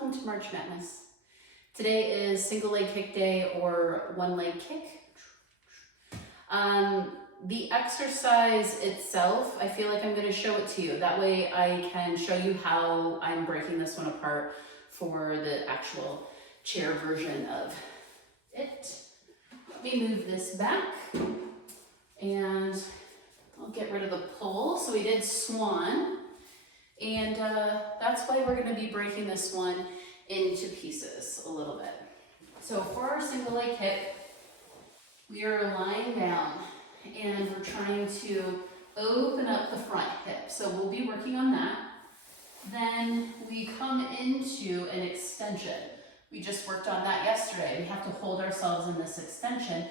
Welcome to March Madness. Today is single leg kick day or one leg kick. The exercise itself, I feel like I'm going to show it to you. That way I can show you how I'm breaking this one apart for the actual chair version of it. Let me move this back and I'll get rid of the pole. So we did swan, and that's why we're going to be breaking this one into pieces a little bit. So for our single leg kick, we are lying down and we're trying to open up the front hip. So we'll be working on that. Then we come into an extension. We just worked on that yesterday. We have to hold ourselves in this extension.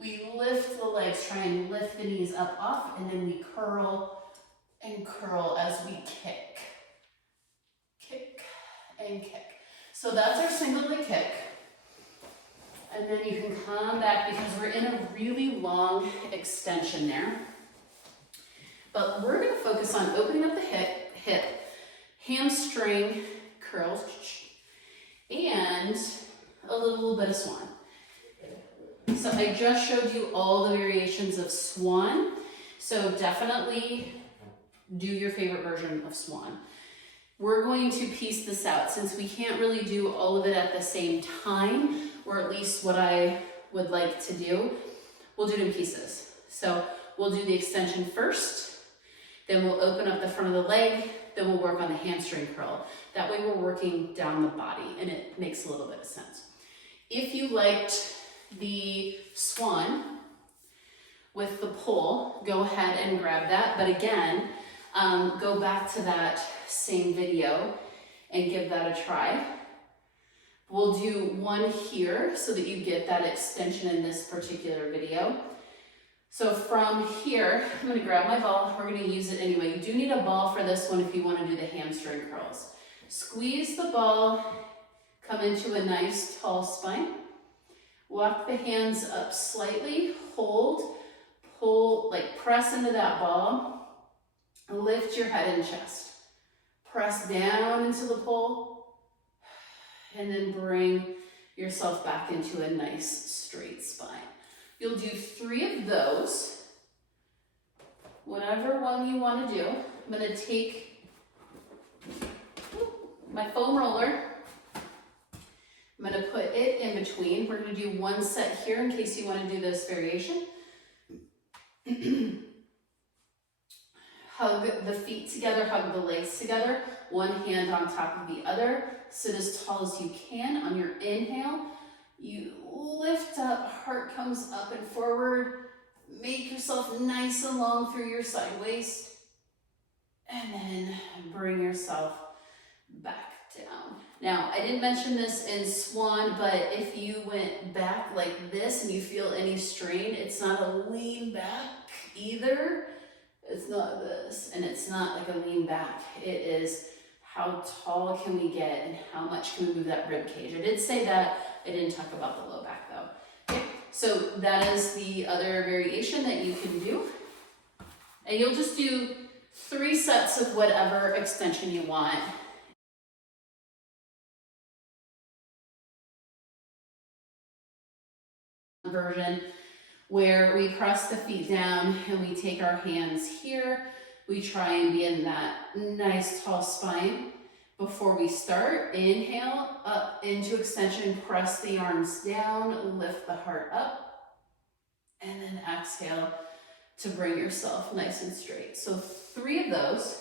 We lift the legs, try and lift the knees up off, and then we curl and curl as we kick. Kick and kick. So that's our single leg kick. And then you can come back because we're in a really long extension there. But we're going to focus on opening up the hip, hamstring curls, and a little bit of swan. So I just showed you all the variations of swan. So definitely do your favorite version of swan. We're going to piece this out since we can't really do all of it at the same time, or at least what I would like to do. We'll do it in pieces. So we'll do the extension first, then we'll open up the front of the leg, then we'll work on the hamstring curl. That way we're working down the body and it makes a little bit of sense. If you liked the swan with the pole, go ahead and grab that. But again, go back to that same video and give that a try. We'll do one here so that you get that extension in this particular video. So from here, I'm going to grab my ball. We're going to use it anyway. You do need a ball for this one if you want to do the hamstring curls. Squeeze the ball, come into a nice tall spine. Walk the hands up slightly, hold, pull, like press into that ball. Lift your head and chest. Press down into the pole, and then bring yourself back into a nice straight spine. You'll do 3 of those, whatever one you want to do. I'm going to take my foam roller. I'm going to put it in between. We're going to do one set here in case you want to do this variation. Hug the feet together, hug the legs together, one hand on top of the other. Sit as tall as you can. On your inhale, you lift up, heart comes up and forward. Make yourself nice and long through your side waist. And then bring yourself back down. Now, I didn't mention this in swan, but if you went back like this and you feel any strain, it's not a lean back either. It's not this, and it's not like a lean back. It is how tall can we get and how much can we move that rib cage. I did say that. I didn't talk about the low back though. Okay, so that is the other variation that you can do. And you'll just do 3 sets of whatever extension you want. Version where we press the feet down and we take our hands here. We try and be in that nice tall spine. Before we start, inhale up into extension, press the arms down, lift the heart up, and then exhale to bring yourself nice and straight. So 3 of those.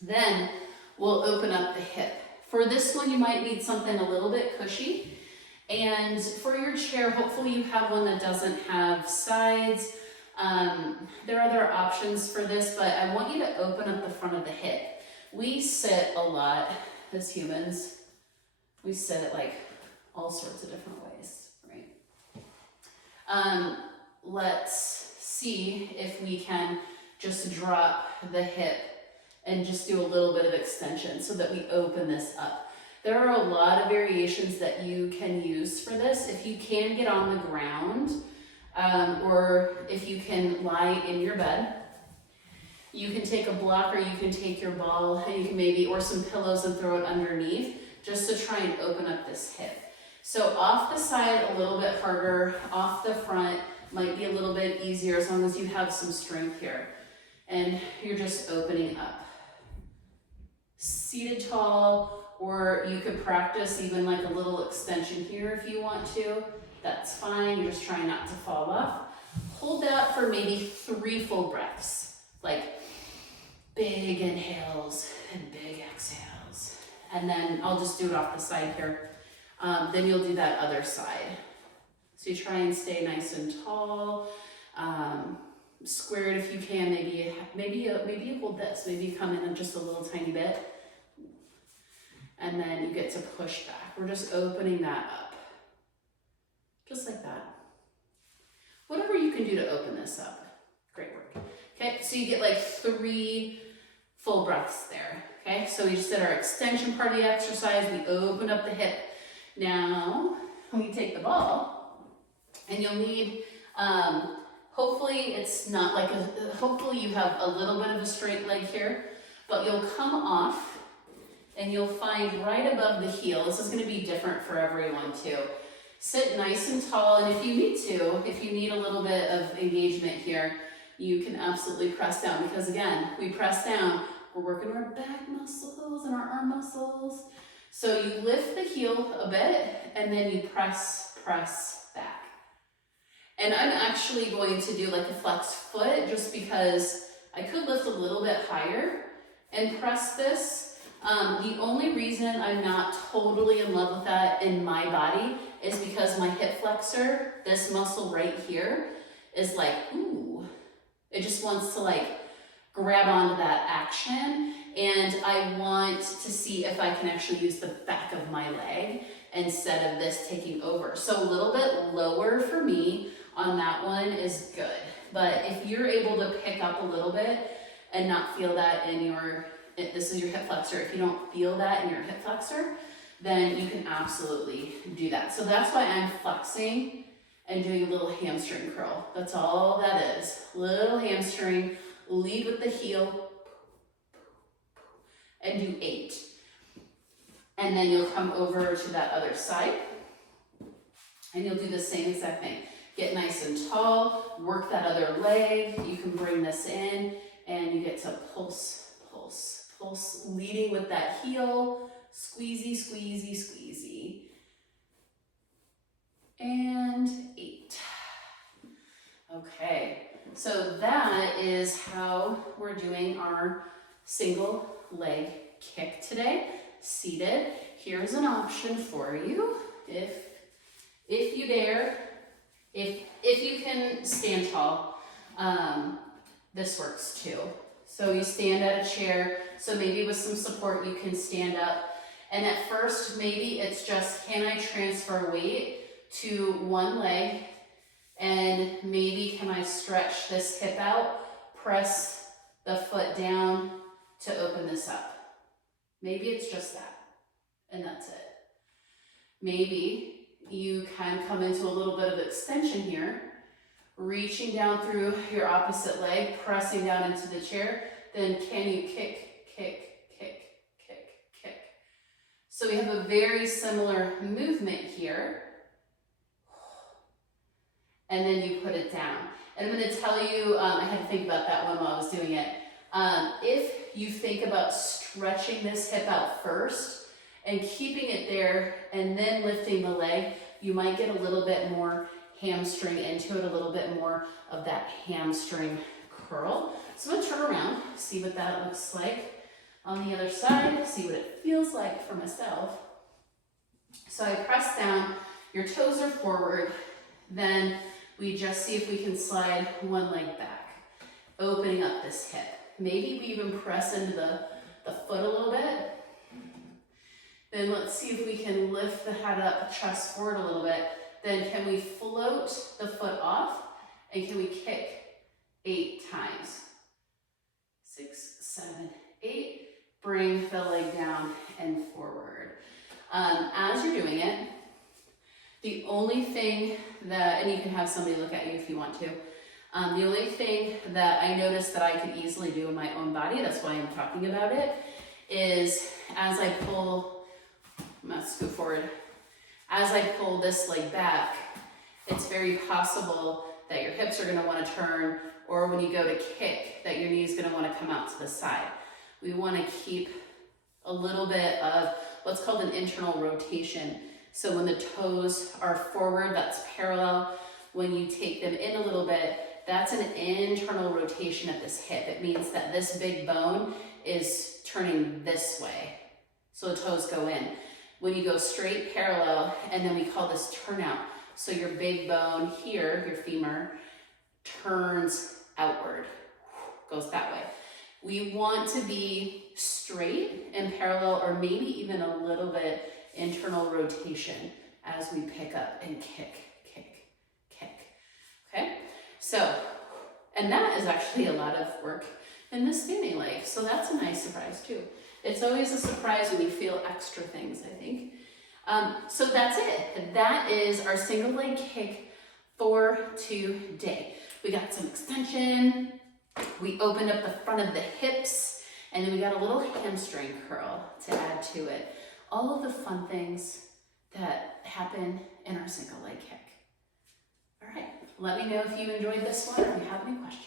Then we'll open up the hip. For this one, you might need something a little bit cushy. And for your chair, hopefully you have one that doesn't have sides. There are other options for this, but I want you to open up the front of the hip. We sit a lot as humans. We sit like all sorts of different ways, right? Let's see if we can just drop the hip and just do a little bit of extension so that we open this up. There are a lot of variations that you can use for this. If you can get on the ground, or if you can lie in your bed, You can take a block or you can take your ball and you can maybe, or some pillows and throw it underneath just to try and open up this hip. So off the side a little bit harder, off the front might be a little bit easier as long as you have some strength here. And you're just opening up. Seated tall, or you could practice even like a little extension here if you want to. That's fine, you're just trying not to fall off. Hold that for maybe 3 full breaths. Like big inhales and big exhales. And then I'll just do it off the side here. Then you'll do that other side. So you try and stay nice and tall, squared if you can. Maybe you hold this. Maybe you come in just a little tiny bit, and then you get to push back. We're just opening that up, just like that. Whatever you can do to open this up. Great work. Okay, so you get like 3 full breaths there. Okay, so we just did our extension part of the exercise. We opened up the hip. Now we take the ball, and you'll need, hopefully it's not like hopefully you have a little bit of a straight leg here, but you'll come off and you'll find right above the heel. This is going to be different for everyone too. Sit nice and tall, and if you need a little bit of engagement here, you can absolutely press down, because again, we press down, we're working our back muscles and our arm muscles. So you lift the heel a bit and then you press back. And I'm actually going to do like a flexed foot just because I could lift a little bit higher and press this. The only reason I'm not totally in love with that in my body is because my hip flexor, this muscle right here, is like, ooh, it just wants to like grab onto that action. And I want to see if I can actually use the back of my leg instead of this taking over. So a little bit lower for me on that one is good. But if you're able to pick up a little bit and not feel that in this is your hip flexor, if you don't feel that in your hip flexor, then you can absolutely do that. So that's why I'm flexing and doing a little hamstring curl. That's all that is. Little hamstring, lead with the heel, and do 8. And then you'll come over to that other side and you'll do the same exact thing. Get nice and tall, work that other leg. You can bring this in and you get to pulse, pulse, pulse, leading with that heel, squeezy, squeezy, squeezy. And 8. Okay, so that is how we're doing our single leg kick today, seated. Here's an option for you, if you dare, if you can stand tall, this works too. So you stand at a chair, so maybe with some support you can stand up, and at first maybe it's just, can I transfer weight to one leg, and maybe can I stretch this hip out, press the foot down to open this up. Maybe it's just that, and that's it. Maybe you can come into a little bit of extension here, reaching down through your opposite leg, pressing down into the chair, then can you kick, kick, kick, kick, kick. So we have a very similar movement here, and then you put it down. And I'm going to tell you, I had to think about that one while I was doing it. If you think about stretching this hip out first and keeping it there and then lifting the leg, you might get a little bit more hamstring into it, a little bit more of that hamstring curl. So I'm going to turn around, see what that looks like on the other side, see what it feels like for myself. So I press down, your toes are forward, then we just see if we can slide one leg back, opening up this hip. Maybe we even press into the foot a little bit. Then let's see if we can lift the head up, chest forward a little bit. Then can we float the foot off, and can we kick 8 times? 6, 7, 8. Bring the leg down and forward. As you're doing it, the only thing that, and you can have somebody look at you if you want to, The only thing that I noticed that I could easily do in my own body, that's why I'm talking about it, is as I pull, let's go forward, as I pull this leg back, it's very possible that your hips are going to want to turn, or when you go to kick, that your knee is going to want to come out to the side. We want to keep a little bit of what's called an internal rotation. So when the toes are forward, that's parallel. When you take them in a little bit, that's an internal rotation at this hip. It means that this big bone is turning this way. So the toes go in. When you go straight parallel, and then we call this turnout. So your big bone here, your femur, turns outward, goes that way. We want to be straight and parallel, or maybe even a little bit internal rotation as we pick up and kick, kick, kick. Okay? So, and that is actually a lot of work in the standing leg. So that's a nice surprise too. It's always a surprise when you feel extra things, I think. So that's it. That is our single leg kick for today. We got some extension. We opened up the front of the hips, and then we got a little hamstring curl to add to it. All of the fun things that happen in our single leg kick. All right, let me know if you enjoyed this one or if you have any questions.